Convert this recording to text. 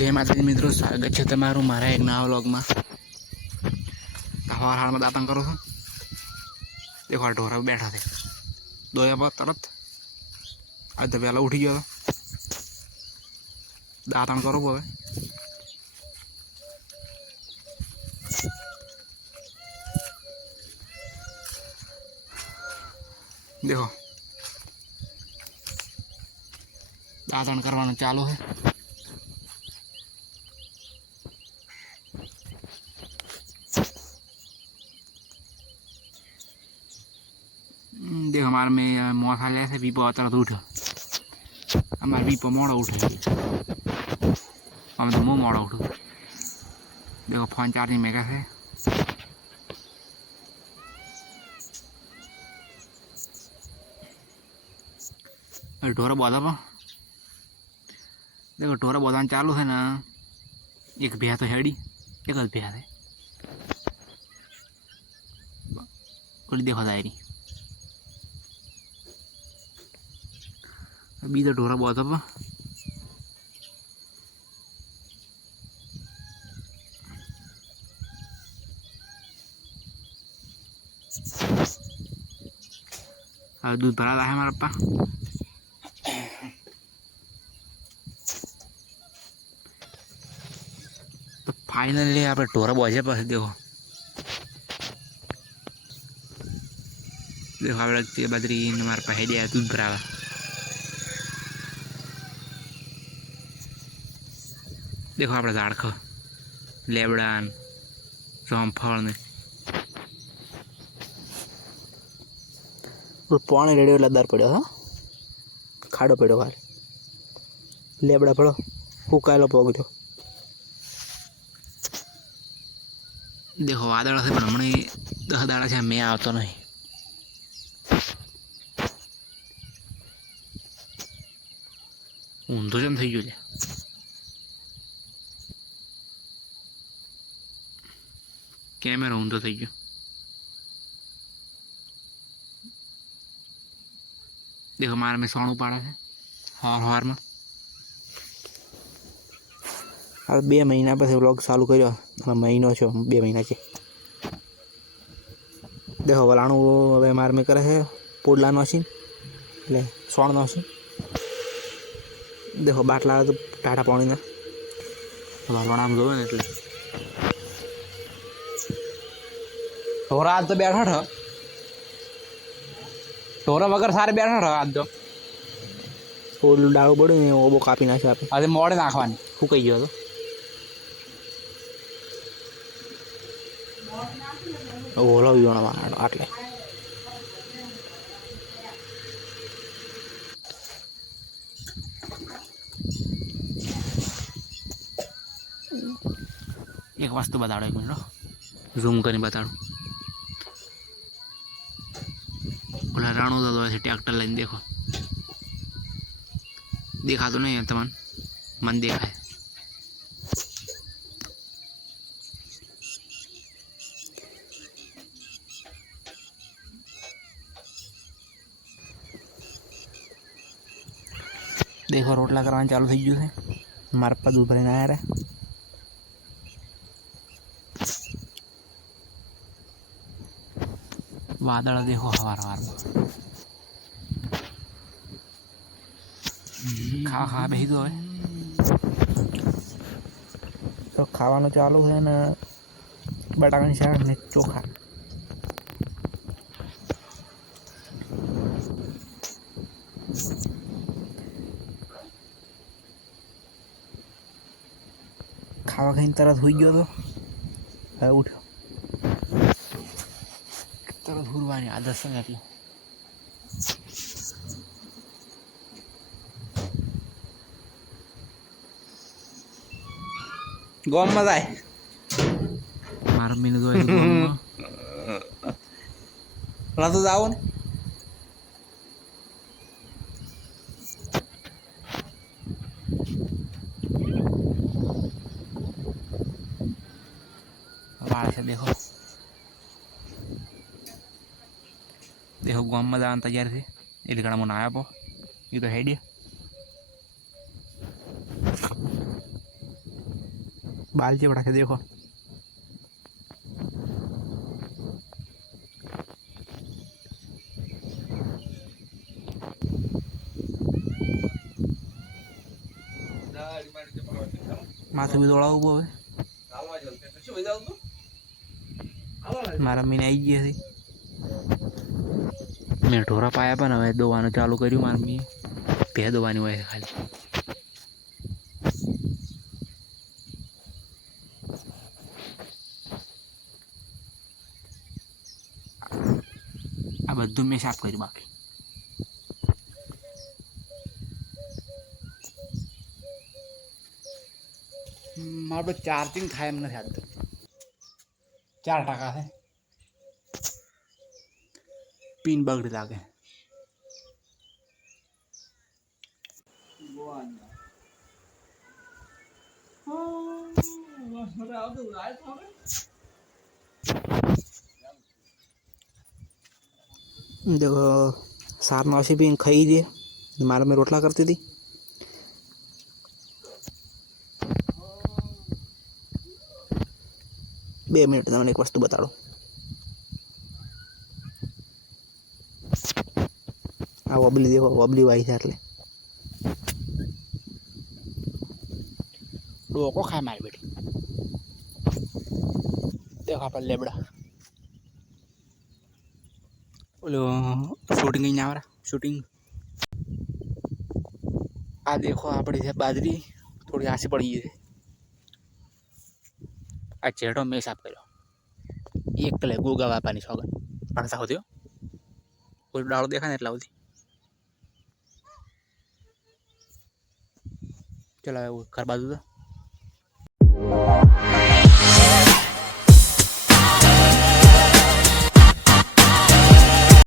जय माता मित्रों, स्वागत है तमारू मारा एक नवा व्लॉग में। हवार हाल में दातन करो छो। देखो आ ढोरा बैठा थे दोया पर तरत आज वेला उठी गयो दातन करो हवे। देखो दातन करवाना चालू है। देखो हमारे में मौसा से पीपो तरत उठो। हमारे पीपो मोड़ा उठे हम तो मुँह मोड़ा उठो। देखो फोन चार्जिंग में कैसे ढोरा बोधा पा। देखो ढोरा बोधा चालू है ना। एक भैया तो हेड़ी एक भैया है देखो दायरी अभी तो ढोरा बोधा पा। दूध भरा है हमारा पा। तो फाइनली आप ढोरा बोझे पास देखो देखो आप बदरी हमारे पास हेडिया दूध भरा। देखो आप झाड़ख लेबड़ा जामफल ने पानी रेडियो लदार पड़ो हाँ खाड़ो पड़ो हाल लेबड़ा पड़ो फूकायेलो पग जो। देखो वादड़ा से पण हमणे 10 दाड़ा से मैं आवतो नहीं। ऊंधो जम थई गयो छे। कैमरा ऊंधो थई गयो। देखो मारे में सोनू पाड़ा है हार में अब 2 महीना पछी व्लॉग चालू कर्यो। महीनो छो 2 महीना के। देखो वलाणु हवे मार में करे है पोडला नोसीन એટલે સોણ નોસીન। देखो बाटला तो टाटा पानी ना वलाणु आम जोवे ने એટલે ढोरा आज तो बैठा था ढोरा वगर सारे बैठा था आज तो ओल डाळो बड़े ने ओबो कापी नाखे आपे आज मोड़े नाखवानी फूकाई गयो तो ओलो वीणो आटले एक वस्तु बताड़ो एक मिनट जूम कर बताड़ो। बोला राणो दादा से ट्रैक्टर लाइन देखो देखा तो नहीं है तमन मन देखा है। देखो रोटला करवाना चालू थी गयो है हमारे पास दूध भरीने आया रहा। वादड़ा देखो हवार हवार में खा खा बेही दो तो खावा चालू है ना बटाकानी शाक ने चोखा। खावा खाई तरत हुई गयो तो है उठो तरत हुरवानी आदत से એટલે गोम में जाए मार मीन दो गोम में ला तो जाओ ने वाल से देखो देखो गोम में जान तैयार थे એટલે ઘણા મને આયા પો એ તો હેડી बाल चिपड़ा के देखो। माथे भी दौड़ा उभो है मारा मीने आई गई थी मैं ढोरा पाया पण हवे दोवानुं चालू कर्युं मार मी भे दोवानी होय छे खाली आ बधुं मैं साफ कर्युं बाकी मारो चार्जिंग थाय एम नथी आवतुं 4% है पिन बगड़ी लागे देखो सार नौशी भी खाई दिए मारा में रोटला करती थी 2 मिनट तमने एक वस्तु बताड़ो आ वबली देखो वबली वाई है એટલે डोको खाए मारी बेटी देखो आप लेबड़ा ओलो शूटिंग नहीं आवरा शूटिंग आ देखो आपड़ी से बाजरी थोड़ी आसी पड़ी है आ चेड़ो में साफ करो एक कले गोगा बापानी सोगन पड़ता होती हो कोई डालो देखा नहीं એટલા બધી चलो घर बाजू